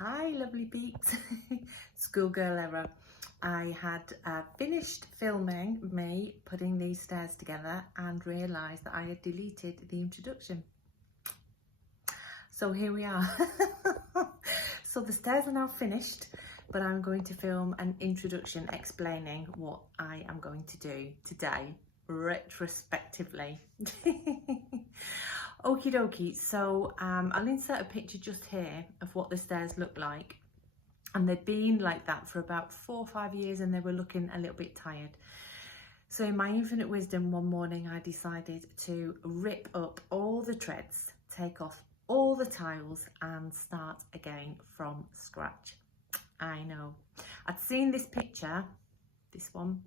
Hi lovely peeps. Schoolgirl error. I had finished filming me putting these stairs together and realised that I had deleted the introduction. So here we are. So the stairs are now finished, but I'm going to film an introduction explaining what I am going to do today retrospectively. Okie dokie, so I'll insert a picture just here of what the stairs look like, and they'd been like that for about 4 or 5 years and they were looking a little bit tired. So in my infinite wisdom, one morning I decided to rip up all the treads, take off all the tiles and start again from scratch. I know, I'd seen this picture, this one,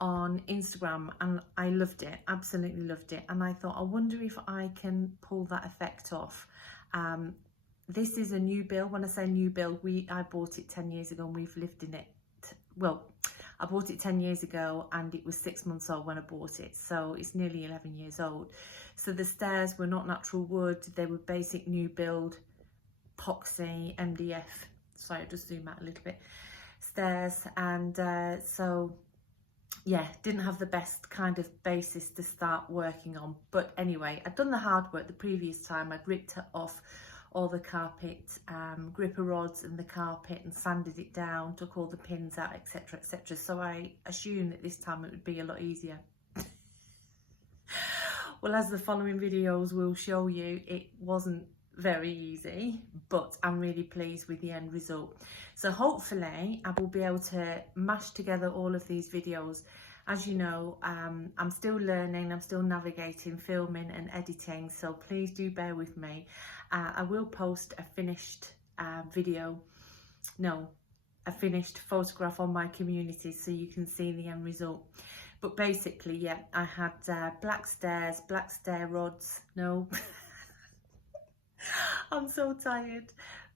on Instagram and I loved it, absolutely loved it, and I thought, I wonder if I can pull that effect off. This is a new build. When I say new build, I bought it 10 years ago and we've lived in it, well, I bought it 10 years ago and it was 6 months old when I bought it, so it's nearly 11 years old. So the stairs were not natural wood, they were basic new build, epoxy, MDF, sorry, I'll just zoom out a little bit, stairs, and so yeah, didn't have the best kind of basis to start working on. But anyway, I'd done the hard work the previous time. I'd ripped off all the carpet gripper rods and the carpet and sanded it down, took all the pins out, etc, etc. So I assumed that this time it would be a lot easier. Well, as the following videos will show you, it wasn't very easy, but I'm really pleased with the end result. So hopefully I will be able to mash together all of these videos. As you know, I'm still learning, I'm still navigating, filming and editing, so please do bear with me. I will post a finished a finished photograph on my community so you can see the end result. But basically, yeah, I had black stairs, black stair rods, no, I'm so tired,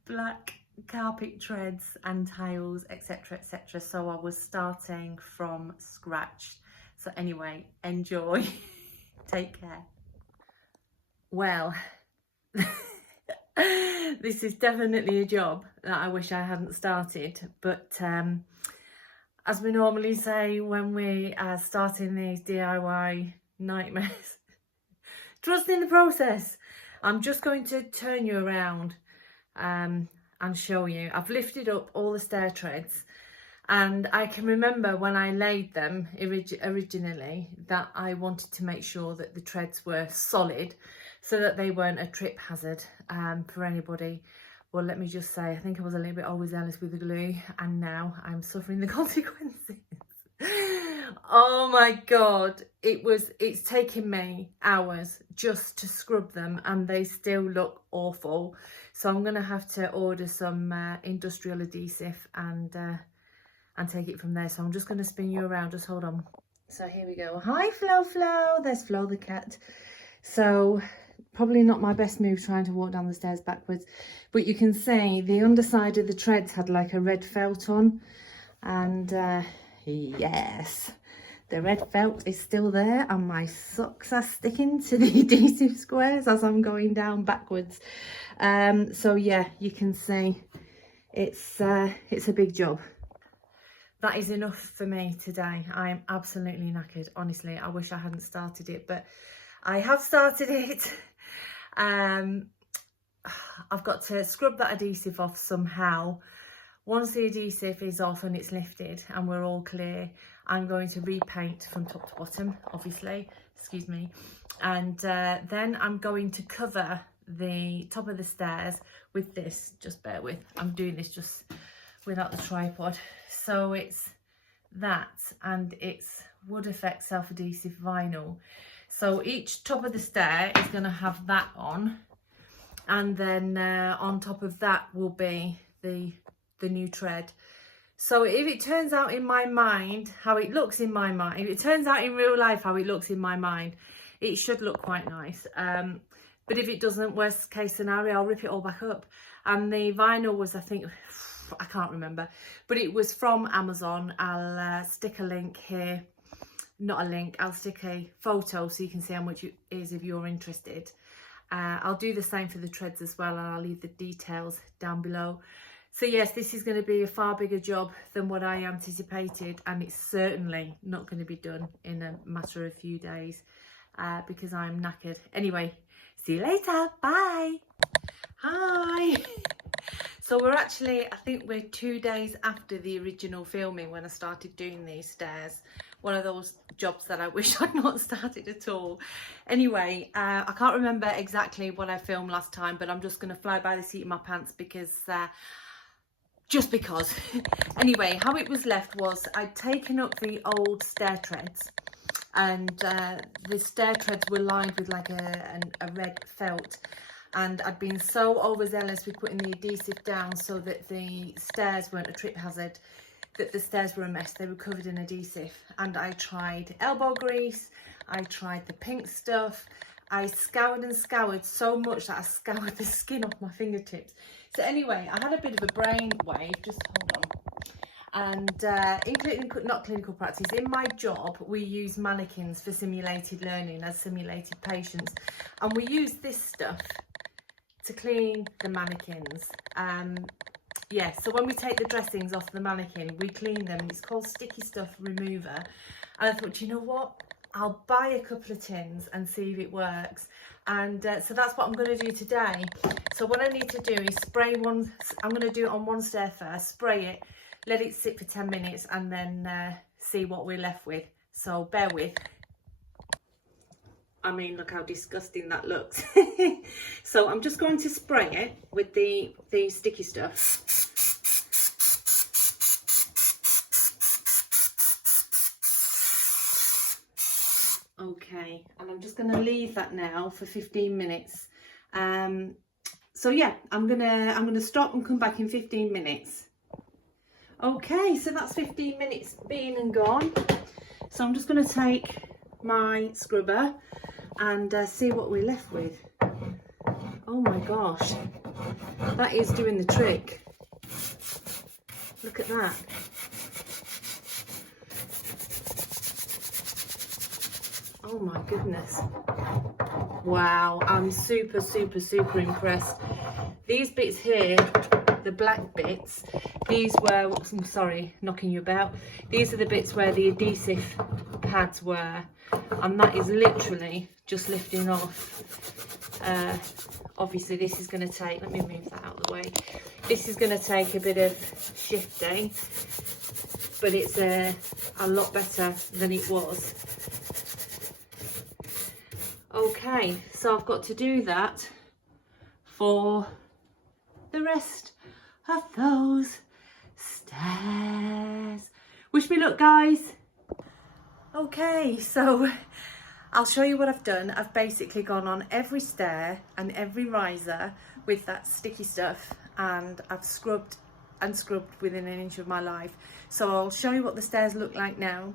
black carpet treads and tiles, etc, etc. So I was starting from scratch. So anyway, enjoy. Take care. Well, this is definitely a job that I wish I hadn't started, but as we normally say when we are starting these DIY nightmares, trust in the process. I'm just going to turn you around and show you. I've lifted up all the stair treads, and I can remember when I laid them originally that I wanted to make sure that the treads were solid so that they weren't a trip hazard for anybody. Well, let me just say, I think I was a little bit overzealous with the glue and now I'm suffering the consequences. Oh my god, it's taken me hours just to scrub them and they still look awful. So I'm gonna have to order some industrial adhesive and take it from there. So I'm just gonna spin you around, just hold on. So here we go. Hi Flo, there's Flo the cat. So probably not my best move trying to walk down the stairs backwards, but you can see the underside of the treads had like a red felt on, and yes, the red felt is still there and my socks are sticking to the adhesive squares as I'm going down backwards. So yeah, you can see it's a big job. That is enough for me today. I am absolutely knackered, honestly. I wish I hadn't started it, but I have started it. I've got to scrub that adhesive off somehow. Once the adhesive is off and it's lifted and we're all clear, I'm going to repaint from top to bottom, obviously, excuse me, and then I'm going to cover the top of the stairs with this. Just bear with, I'm doing this just without the tripod. So it's that, and it's Wood Effect self-adhesive vinyl. So each top of the stair is going to have that on, and then on top of that will be the new tread. So if it turns out in my mind how it looks in my mind, if it turns out in real life how it looks in my mind, it should look quite nice. But if it doesn't, worst case scenario, I'll rip it all back up. And the vinyl was, I think, I can't remember, but it was from Amazon. I'll stick a link here. Not a link, I'll stick a photo so you can see how much it is if you're interested. I'll do the same for the treads as well, and I'll leave the details down below. So yes, this is going to be a far bigger job than what I anticipated, and it's certainly not going to be done in a matter of a few days because I'm knackered. Anyway, see you later. Bye. Hi. So we're actually, I think we're 2 days after the original filming when I started doing these stairs. One of those jobs that I wish I'd not started at all. Anyway, I can't remember exactly what I filmed last time, but I'm just going to fly by the seat of my pants because just because. Anyway, how it was left was I'd taken up the old stair treads, and the stair treads were lined with like a red felt, and I'd been so overzealous with putting the adhesive down so that the stairs weren't a trip hazard, that the stairs were a mess. They were covered in adhesive, and I tried elbow grease, I tried the pink stuff, I scoured and scoured so much that I scoured the skin off my fingertips. So anyway, I had a bit of a brain wave, just hold on. And not clinical practice, in my job, we use mannequins for simulated learning as simulated patients. And we use this stuff to clean the mannequins. Yeah, so when we take the dressings off the mannequin, we clean them. It's called sticky stuff remover. And I thought, you know what? I'll buy a couple of tins and see if it works. And so that's what I'm going to do today. So what I need to do is spray one. I'm going to do it on one stair first, spray it, let it sit for 10 minutes, and then see what we're left with. So bear with. I mean, look how disgusting that looks. So I'm just going to spray it with the sticky stuff. Okay, and I'm just going to leave that now for 15 minutes. So yeah, I'm gonna stop and come back in 15 minutes. Okay, so that's 15 minutes been and gone. So I'm just going to take my scrubber and see what we're left with. Oh my gosh, that is doing the trick. Look at that. Oh my goodness. Wow, I'm super impressed. These bits here, the black bits, these were, whoops, I'm sorry, knocking you about. These are the bits where the adhesive pads were, and that is literally just lifting off. Obviously this is going to take, let me move that out of the way. This is going to take a bit of shifting, but it's a lot better than it was. Okay, so I've got to do that for the rest of those stairs. Wish me luck, guys. Okay, so I'll show you what I've done. I've basically gone on every stair and every riser with that sticky stuff, and I've scrubbed and scrubbed within an inch of my life. So I'll show you what the stairs look like now.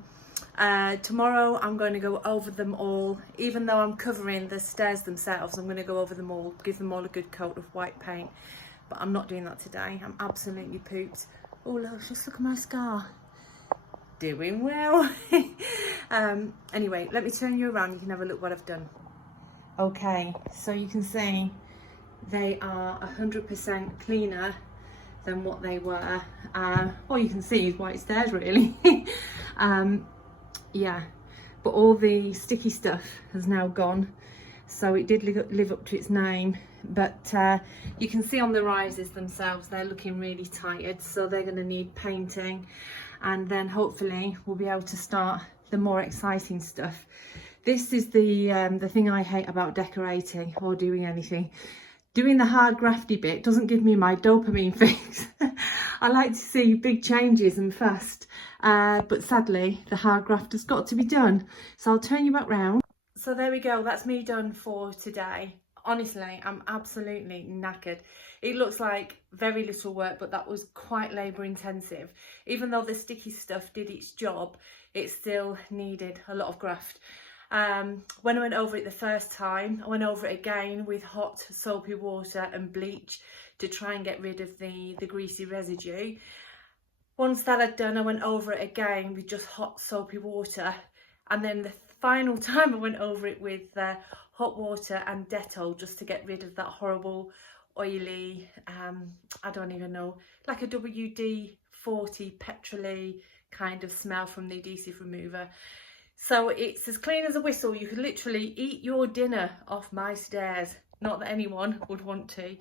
Tomorrow I'm going to go over them all. Even though I'm covering the stairs themselves, I'm going to go over them all, give them all a good coat of white paint, but I'm not doing that today. I'm absolutely pooped. Oh look, just look at my scar. Doing well. Anyway, let me turn you around, you can have a look what I've done. Okay, so you can see they are 100% cleaner than what they were. All you can see is white stairs really. Yeah, but all the sticky stuff has now gone, so it did live up to its name. But you can see on the risers themselves, they're looking really tired, so they're going to need painting, and then hopefully we'll be able to start the more exciting stuff. This is the thing I hate about decorating or doing anything. Doing the hard grafty bit doesn't give me my dopamine fix. I like to see big changes and fast, but sadly the hard graft has got to be done. So I'll turn you back round. So there we go, that's me done for today. Honestly, I'm absolutely knackered. It looks like very little work, but that was quite labour intensive. Even though the sticky stuff did its job, it still needed a lot of graft. When I went over it the first time, I went over it again with hot soapy water and bleach to try and get rid of the greasy residue. Once that had done, I went over it again with just hot soapy water, and then the final time I went over it with hot water and Dettol just to get rid of that horrible oily, I don't even know, like a WD-40 petrol-y kind of smell from the adhesive remover. So it's as clean as a whistle. You could literally eat your dinner off my stairs. Not that anyone would want to.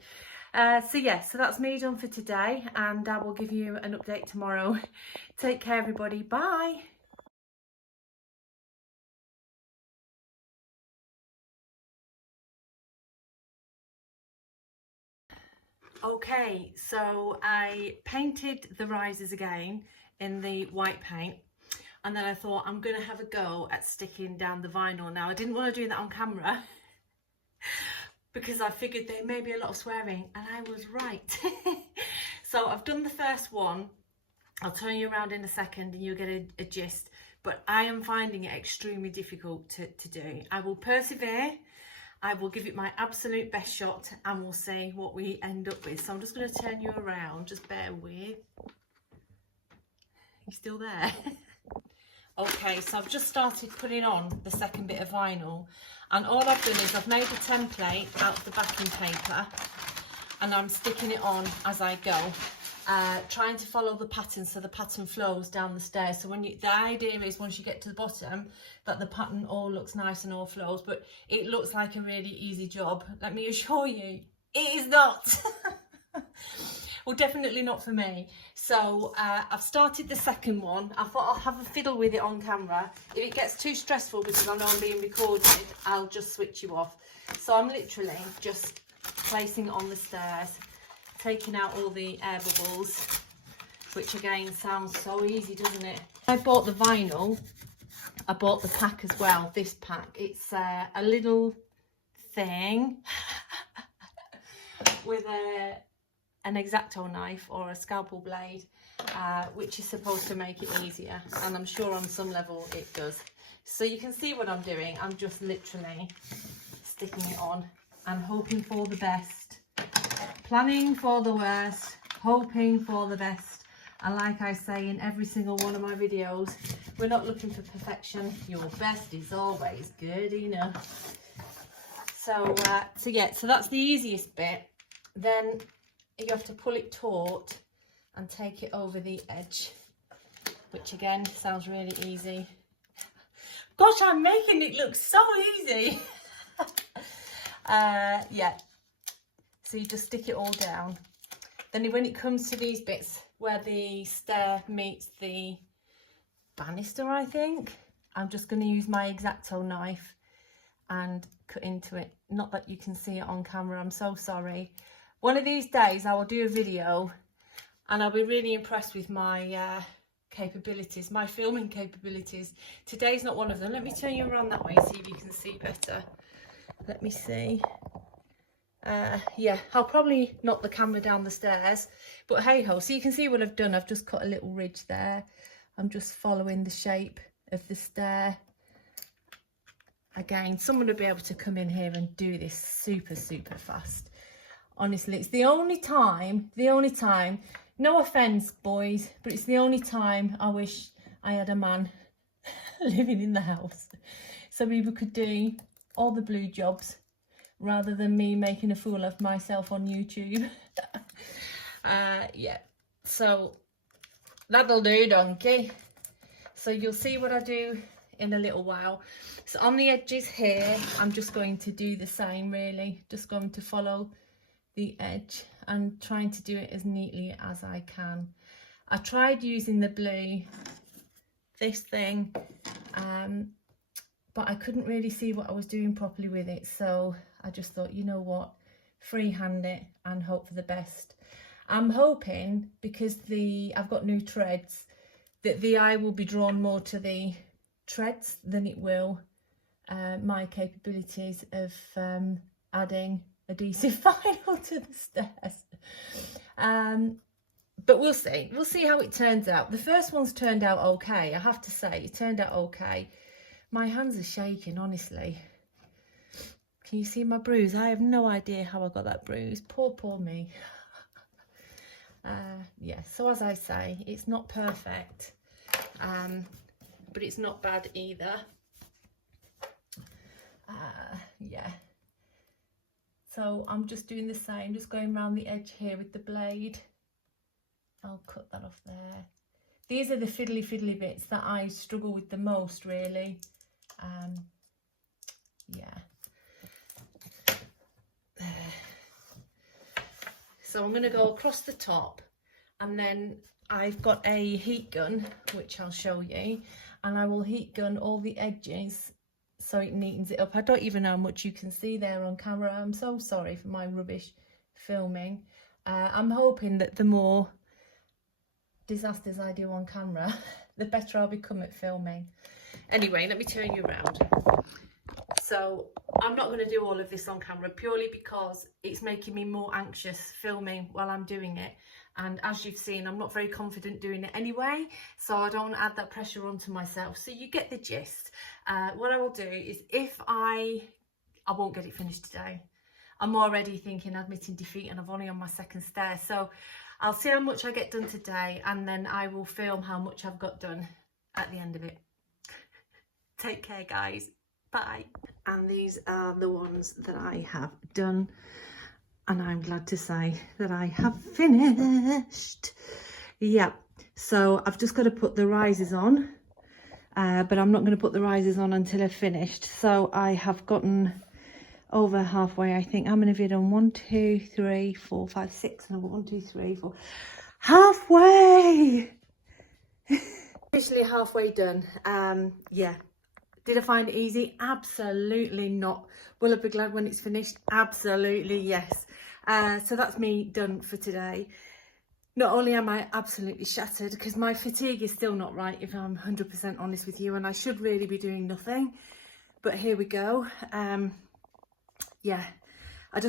So yeah, so that's me done for today, and I will give you an update tomorrow. Take care everybody, bye. Okay, so I painted the risers again in the white paint, and then I thought I'm going to have a go at sticking down the vinyl. Now I didn't want to do that on camera because I figured there may be a lot of swearing, and I was right. So I've done the first one. I'll turn you around in a second and you'll get a gist, but I am finding it extremely difficult to do. I will persevere. I will give it my absolute best shot, and we'll see what we end up with. So I'm just going to turn you around, just bear with. You still there? Okay, so I've just started putting on the second bit of vinyl, and all I've done is I've made a template out of the backing paper, and I'm sticking it on as I go, trying to follow the pattern so the pattern flows down the stairs. So the idea is once you get to the bottom that the pattern all looks nice and all flows, but it looks like a really easy job. Let me assure you, it is not. Well, definitely not for me. So I've started the second one. I thought I'll have a fiddle with it on camera. If it gets too stressful because I know I'm being recorded, I'll just switch you off. So I'm literally just placing it on the stairs, taking out all the air bubbles, which again sounds so easy, doesn't it? I bought the vinyl. I bought the pack as well, this pack. It's a little thing with an X-Acto knife or a scalpel blade, which is supposed to make it easier, and I'm sure on some level it does. So you can see what I'm doing. I'm just literally sticking it on and hoping for the best, planning for the worst, hoping for the best. And like I say in every single one of my videos, we're not looking for perfection. Your best is always good enough. So yeah, so that's the easiest bit. Then you have to pull it taut and take it over the edge, which again sounds really easy. Gosh, I'm making it look so easy. Yeah, so you just stick it all down. Then when it comes to these bits where the stair meets the banister, I think, I'm just going to use my X-Acto knife and cut into it. Not that you can see it on camera, I'm so sorry. One of these days I will do a video and I'll be really impressed with my capabilities, my filming capabilities. Today's not one of them. Let me turn you around that way, see if you can see better. Let me see. Yeah, I'll probably knock the camera down the stairs, but hey ho. So you can see what I've done. I've just cut a little ridge there. I'm just following the shape of the stair. Again, someone will be able to come in here and do this super fast. Honestly, it's the only time, no offence boys, but it's the only time I wish I had a man living in the house, so we could do all the blue jobs rather than me making a fool of myself on YouTube. Yeah, so that'll do, donkey. So you'll see what I do in a little while. So on the edges here, I'm just going to do the same, really, just going to follow the edge and trying to do it as neatly as I can. I tried using the blue, this thing, but I couldn't really see what I was doing properly with it, so I just thought, you know what, freehand it and hope for the best. I'm hoping, because I've got new threads, that the eye will be drawn more to the threads than it will my capabilities of adding adhesive vinyl to the stairs. But we'll see how it turns out. The first one's turned out okay, I have to say. It turned out okay. My hands are shaking, honestly. Can you see my bruise? I have no idea how I got that bruise. Poor me. Yeah, so as I say, it's not perfect, but it's not bad either. Yeah, So I'm just doing the same, just going around the edge here with the blade. I'll cut that off there. These are the fiddly bits that I struggle with the most, really. Yeah. There. So I'm going to go across the top, and then I've got a heat gun, which I'll show you, and I will heat gun all the edges so it neatens it up. I don't even know how much you can see there on camera. I'm so sorry for my rubbish filming. I'm hoping that the more disasters I do on camera, the better I'll become at filming. Anyway, let me turn you around. So I'm not going to do all of this on camera purely because it's making me more anxious filming while I'm doing it. And as you've seen, I'm not very confident doing it anyway, so I don't want to add that pressure onto myself. So you get the gist. What I will do is, if I won't get it finished today. I'm already thinking admitting defeat, and I'm only on my second stair. So I'll see how much I get done today, and then I will film how much I've got done at the end of it. Take care, guys. Bye. And these are the ones that I have done, and I'm glad to say that I have finished. Yeah, so I've just got to put the risers on, but I'm not going to put the risers on until I've finished. So I have gotten over halfway, I think. How many have you done? 1, 2, 3, 4, 5, 6. No, 1, 2, 3, 4. Halfway! Officially halfway done. Yeah. Did I find it easy? Absolutely not. Will I be glad when it's finished? Absolutely yes. So that's me done for today. Not only am I absolutely shattered, because my fatigue is still not right, if I'm 100% honest with you, and I should really be doing nothing, but here we go. Yeah, I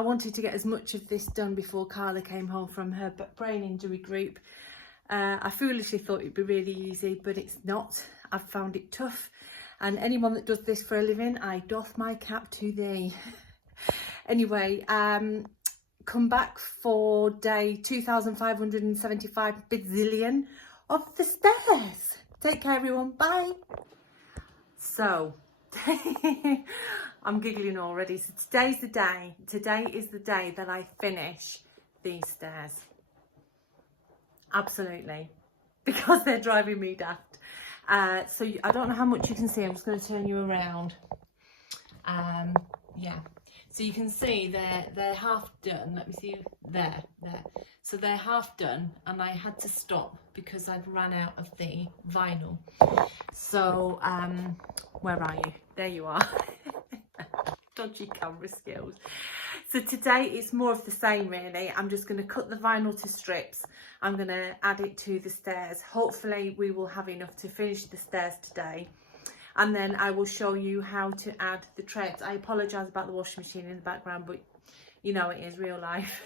wanted to get as much of this done before Carla came home from her brain injury group. I foolishly thought it'd be really easy, but it's not. I've found it tough. And anyone that does this for a living, I doff my cap to thee. Anyway, come back for day 2575 bazillion of the stairs. Take care, everyone. Bye. So, I'm giggling already. So today's the day. Today is the day that I finish these stairs. Absolutely. Because they're driving me daft. So I don't know how much you can see. I'm just going to turn you around. Yeah, so you can see they're half done. Let me see. There. So they're half done, and I had to stop because I'd ran out of the vinyl. So where are you? There you are. Dodgy camera skills. So today it's more of the same, really. I'm just going to cut the vinyl to strips. I'm going to add it to the stairs. Hopefully we will have enough to finish the stairs today. And then I will show you how to add the treads. I apologise about the washing machine in the background, but you know it is real life.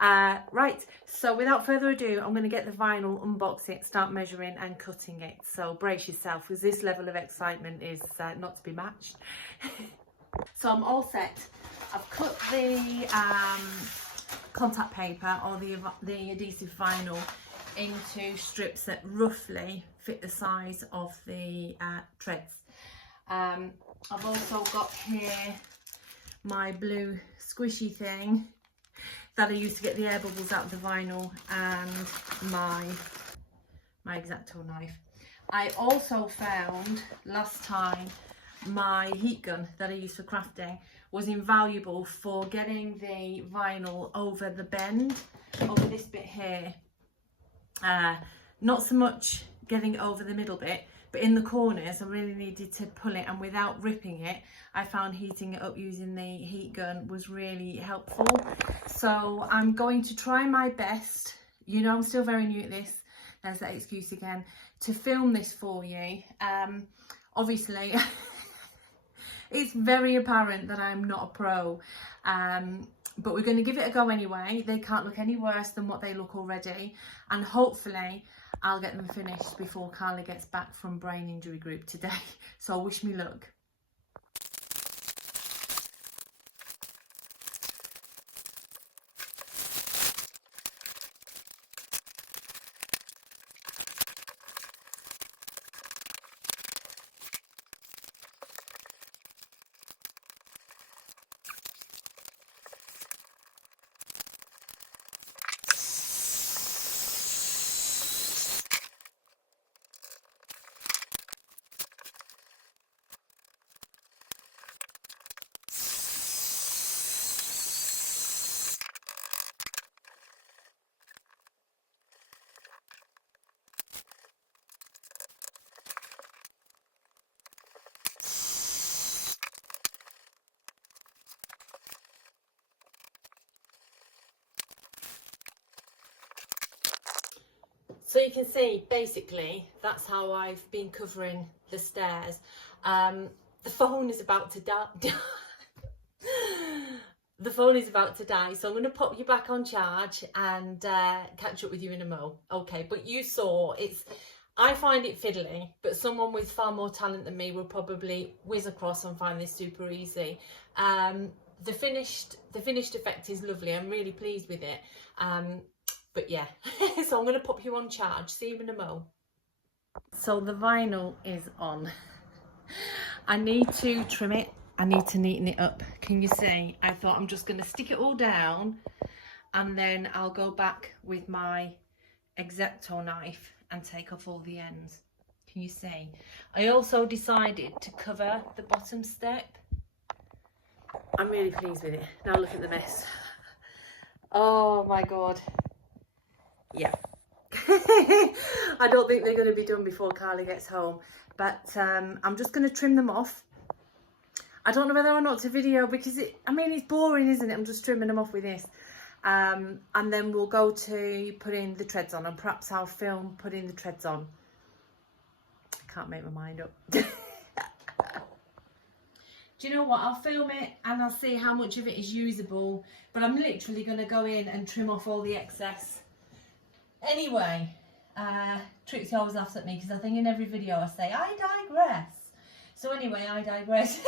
Right, so without further ado, I'm going to get the vinyl, unbox it, start measuring and cutting it. So brace yourself, because this level of excitement is not to be matched. So I'm all set. I've cut the contact paper, or the adhesive vinyl, into strips that roughly fit the size of the treads. I've also got here my blue squishy thing that I used to get the air bubbles out of the vinyl, and my X-Acto knife. I also found last time my heat gun that I used for crafting was invaluable for getting the vinyl over the bend, over this bit here. Not so much getting it over the middle bit, but in the corners I really needed to pull it, and without ripping it, I found heating it up using the heat gun was really helpful. So I'm going to try my best, you know I'm still very new at this, there's that excuse again, to film this for you. Obviously it's very apparent that I'm not a pro, but we're going to give it a go anyway. They can't look any worse than what they look already, and hopefully I'll get them finished before Carly gets back from brain injury group today. So wish me luck. So you can see, basically, that's how I've been covering the stairs. The phone is about to die. The phone is about to die, so I'm going to pop you back on charge and catch up with you in a mo. Okay, but you saw, I find it fiddly, but someone with far more talent than me will probably whiz across and find this super easy. The finished effect is lovely. I'm really pleased with it. But yeah, so I'm going to pop you on charge. See you in a mo. So the vinyl is on. I need to trim it. I need to neaten it up. Can you see? I thought I'm just going to stick it all down and then I'll go back with my X-Acto knife and take off all the ends. Can you see? I also decided to cover the bottom step. I'm really pleased with it. Now look at the mess. Oh my God. Yeah. I don't think they're going to be done before Carly gets home, but I'm just going to trim them off. I don't know whether or not to video because it's boring, isn't it? I'm just trimming them off with this. And then we'll go to putting the treads on, and perhaps I'll film putting the treads on. I can't make my mind up. Do you know what? I'll film it and I'll see how much of it is usable, but I'm literally going to go in and trim off all the excess. Anyway, Trixie always laughs at me because I think in every video I say, I digress. So anyway, I digress.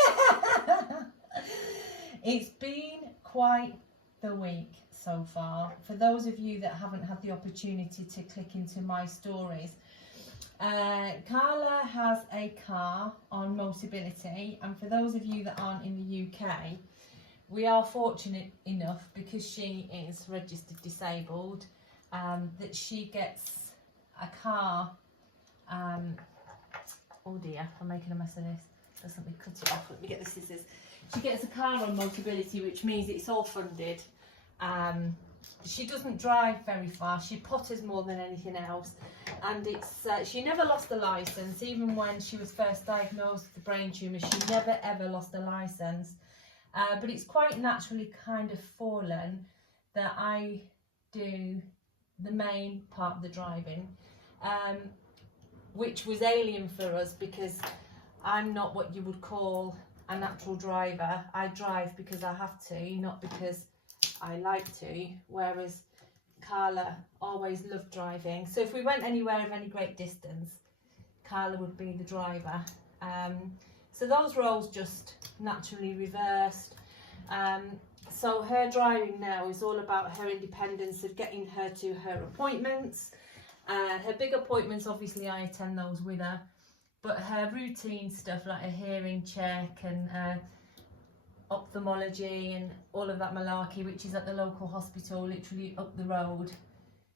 It's been quite the week so far. For those of you that haven't had the opportunity to click into my stories, Carla has a car on Motability, and for those of you that aren't in the UK, we are fortunate enough, because she is registered disabled, that she gets a car. Oh dear, I'm making a mess of this. There's something, cut it off. Let me get the scissors. She gets a car on Motability, which means it's all funded. She doesn't drive very far. She potters more than anything else, and she never lost the license. Even when she was first diagnosed with the brain tumour, she never ever lost the license. But it's quite naturally kind of fallen that I do the main part of the driving, which was alien for us because I'm not what you would call a natural driver. I drive because I have to, not because I like to, whereas Carla always loved driving. So if we went anywhere of any great distance, Carla would be the driver. So those roles just naturally reversed. So her driving now is all about her independence of getting her to her appointments. Her big appointments, obviously I attend those with her, but her routine stuff like a hearing check and ophthalmology and all of that malarkey, which is at the local hospital literally up the road,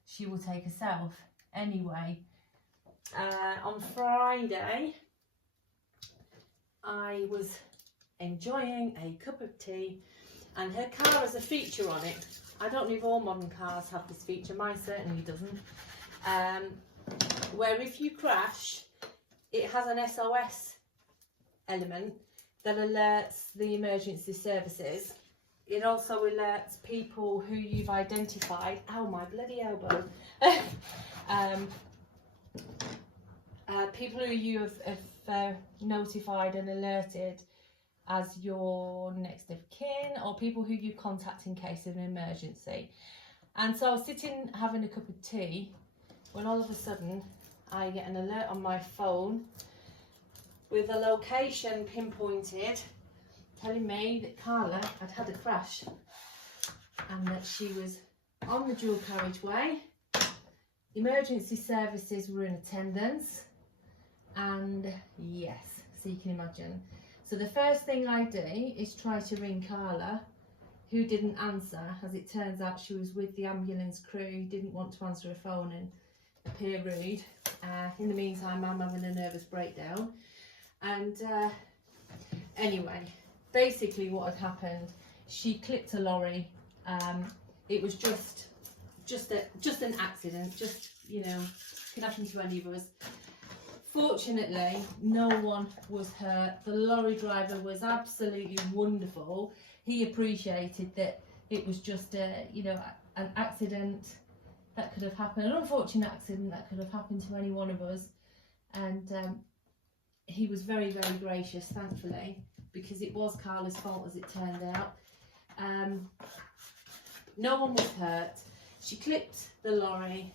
she will take herself. Anyway, on Friday I was enjoying a cup of tea, and her car has a feature on it. I don't know if all modern cars have this feature, mine certainly doesn't, where if you crash, it has an SOS element that alerts the emergency services. It also alerts people who you've identified. Ow, my bloody elbow. People who you have notified and alerted as your next of kin, or people who you contact in case of an emergency. And so I was sitting having a cup of tea when all of a sudden I get an alert on my phone with a location pinpointed telling me that Carla had had a crash and that she was on the dual carriageway. Emergency services were in attendance, and yes, so you can imagine. So the first thing I do is try to ring Carla, who didn't answer. As it turns out, she was with the ambulance crew, didn't want to answer her phone and appear rude. In the meantime, I'm having a nervous breakdown. And anyway, basically what had happened, she clipped a lorry. It was just an accident, just, you know, could happen to any of us. Fortunately, no one was hurt. The lorry driver was absolutely wonderful. He appreciated that it was just a, you know, an accident. that could have happened, an unfortunate accident that could have happened to any one of us. And he was very, very gracious, thankfully, because it was Carla's fault, as it turned out. No one was hurt. She clipped the lorry.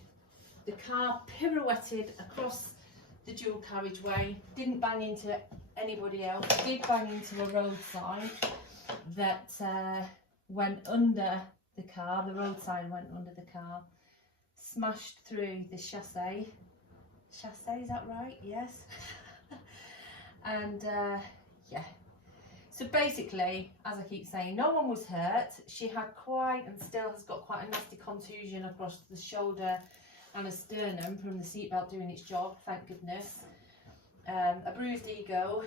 The car pirouetted across the dual carriageway, didn't bang into anybody else, did bang into a roadside that went under the car. The road sign went under the car, smashed through the chassis, is that right? Yes. And yeah, so basically, as I keep saying, no one was hurt. She had quite, and still has got quite a nasty contusion across the shoulder and a sternum from the seatbelt doing its job, thank goodness. A bruised ego.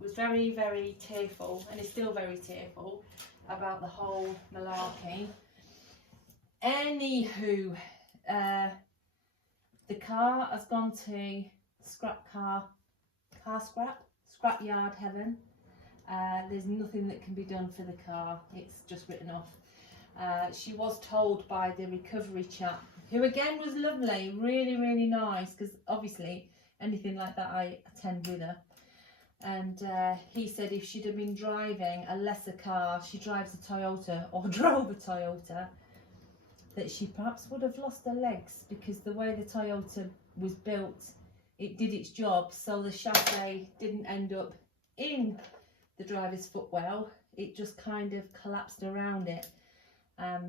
Was very, very tearful, and is still very tearful about the whole malarkey. Anywho, the car has gone to scrap yard heaven. There's nothing that can be done for the car. It's just written off. She was told by the recovery chap, who again was lovely, really, really nice, because obviously anything like that I attend with her. And he said if she'd have been driving a lesser car, she drives a Toyota, or drove a Toyota, that she perhaps would have lost her legs, because the way the Toyota was built, it did its job, so the chassis didn't end up in the driver's footwell, it just kind of collapsed around it,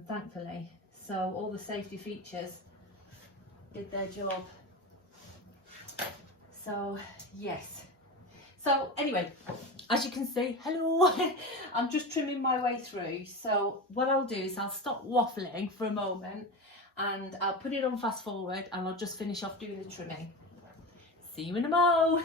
thankfully. So all the safety features did their job. So yes. So anyway, as you can see, hello, I'm just trimming my way through. So what I'll do is I'll stop waffling for a moment and I'll put it on fast forward and I'll just finish off doing the trimming. See you in a mo.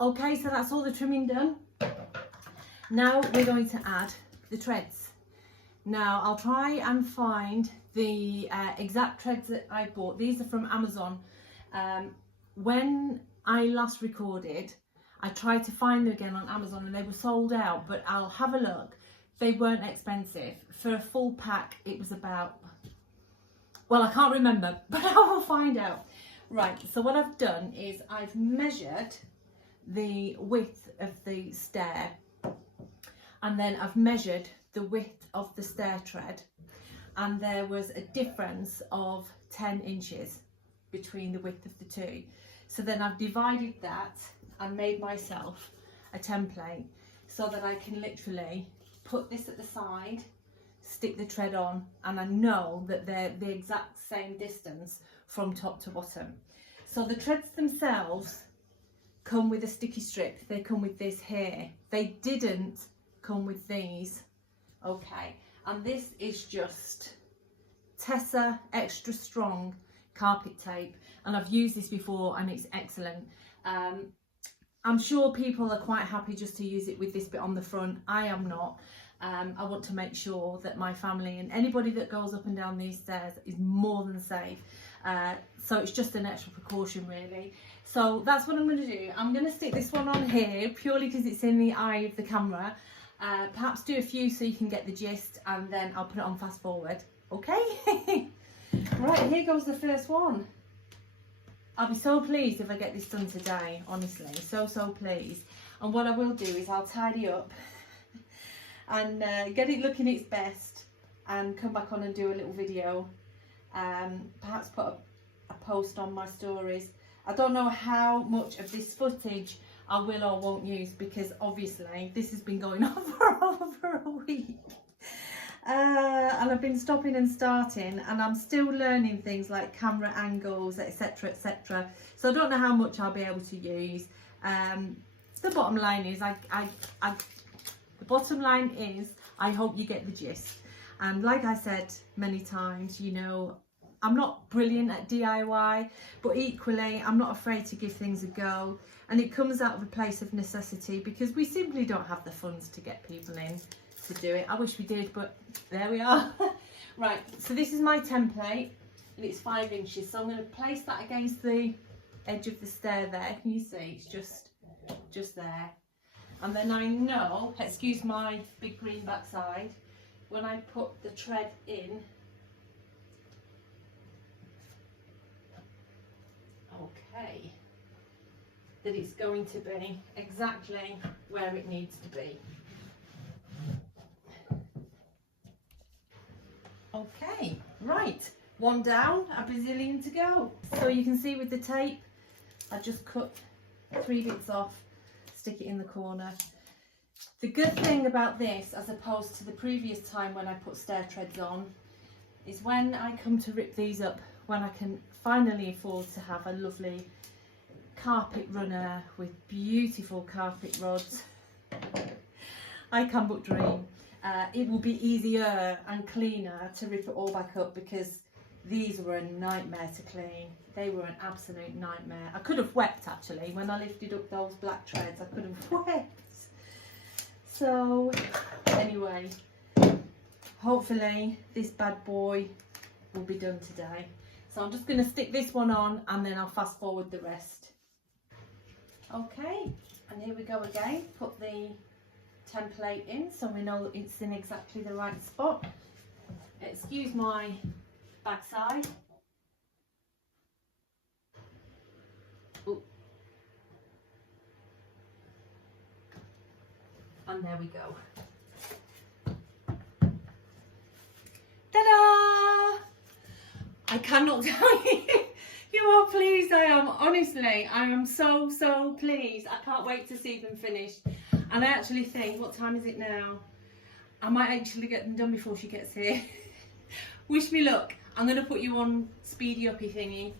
Okay, so that's all the trimming done. Now we're going to add the treads. Now I'll try and find the exact treads that I bought. These are from Amazon. When I last recorded, I tried to find them again on Amazon and they were sold out, but I'll have a look. They weren't expensive. For a full pack, it was about, well, I can't remember, but I will find out. Right, so what I've done is I've measured the width of the stair, and then I've measured the width of the stair tread, and there was a difference of 10 inches between the width of the two. So then I've divided that and made myself a template so that I can literally put this at the side, stick the tread on, and I know that they're the exact same distance from top to bottom. So the treads themselves come with a sticky strip. They come with this here. They didn't come with these. Okay, and this is just Tessa extra strong carpet tape, and I've used this before and it's excellent. I'm sure people are quite happy just to use it with this bit on the front. I am not. I want to make sure that my family and anybody that goes up and down these stairs is more than safe. So it's just an extra precaution really. So that's what I'm going to do. I'm going to stick this one on here purely because it's in the eye of the camera. Perhaps do a few so you can get the gist, and then I'll put it on fast forward. Okay? Right, here goes the first one. I'll be so pleased if I get this done today, honestly. So pleased. And what I will do is I'll tidy up and get it looking its best and come back on and do a little video. Perhaps put a post on my stories. I don't know how much of this footage I will or won't use, because obviously this has been going on for over a week. And I've been stopping and starting, and I'm still learning things like camera angles, etc, etc. So I don't know how much I'll be able to use. The bottom line is, I hope you get the gist. And like I said many times, you know, I'm not brilliant at DIY, but equally I'm not afraid to give things a go. And it comes out of a place of necessity, because we simply don't have the funds to get people in to do it. I wish we did, but there we are. Right, so this is my template, and it's 5 inches. So I'm going to place that against the edge of the stair there. Can you see? It's just there. And then I know, excuse my big green backside, when I put the tread in, okay, that it's going to be exactly where it needs to be. Okay, right, one down, a bazillion to go. So you can see with the tape, I just cut 3 bits off, stick it in the corner. The good thing about this, as opposed to the previous time when I put stair treads on, is when I come to rip these up, when I can finally afford to have a lovely carpet runner with beautiful carpet rods, I can but dream. It will be easier and cleaner to rip it all back up, because these were a nightmare to clean. They were an absolute nightmare. I could have wept actually when I lifted up those black treads. I could have wept. So anyway, hopefully this bad boy will be done today. So I'm just going to stick this one on, and then I'll fast forward the rest. Okay, and here we go again. Put the template in so we know that it's in exactly the right spot. Excuse my backside. Ooh. And there we go. Ta-da! I cannot tell you how pleased I am. Honestly, I am so pleased. I can't wait to see them finished. And I actually think, what time is it now? I might actually get them done before she gets here. Wish me luck. I'm going to put you on speedy uppy thingy.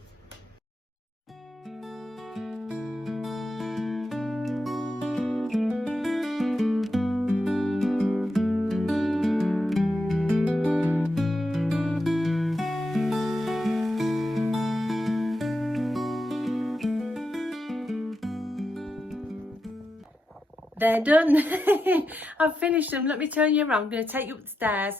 They're done. I've finished them. Let me turn you around. I'm going to take you upstairs,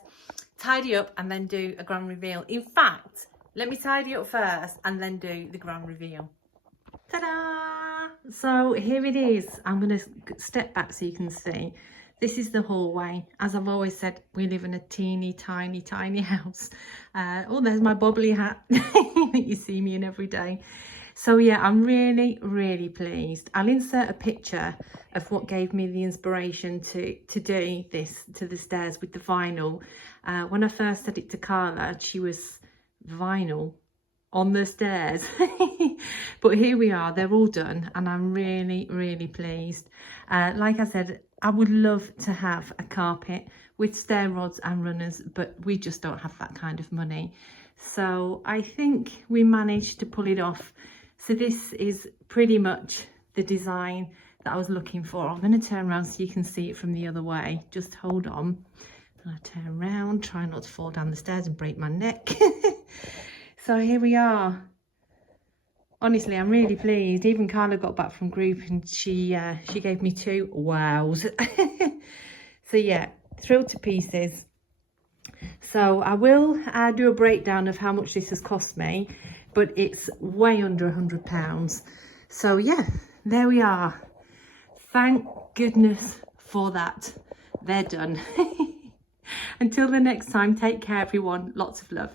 tidy up, and then do a grand reveal. In fact, let me tidy up first and then do the grand reveal. Ta-da! So here it is. I'm going to step back so you can see. This is the hallway. As I've always said, we live in a teeny tiny house. Oh, there's my bobbly hat that you see me in every day. So yeah, I'm really pleased. I'll insert a picture of what gave me the inspiration to do this to the stairs with the vinyl. When I first said it to Carla, she was vinyl on the stairs. But here we are, they're all done, and I'm really pleased. Like I said, I would love to have a carpet with stair rods and runners, but we just don't have that kind of money. So I think we managed to pull it off. So this is pretty much the design that I was looking for. I'm going to turn around so you can see it from the other way. Just hold on. And I turn around, try not to fall down the stairs and break my neck. So here we are. Honestly, I'm really pleased. Even Carla got back from group and she gave me 2 wows. So yeah, thrilled to pieces. So I will do a breakdown of how much this has cost me, but it's way under £100. So yeah, there we are. Thank goodness for that. They're done. Until the next time, take care everyone. Lots of love.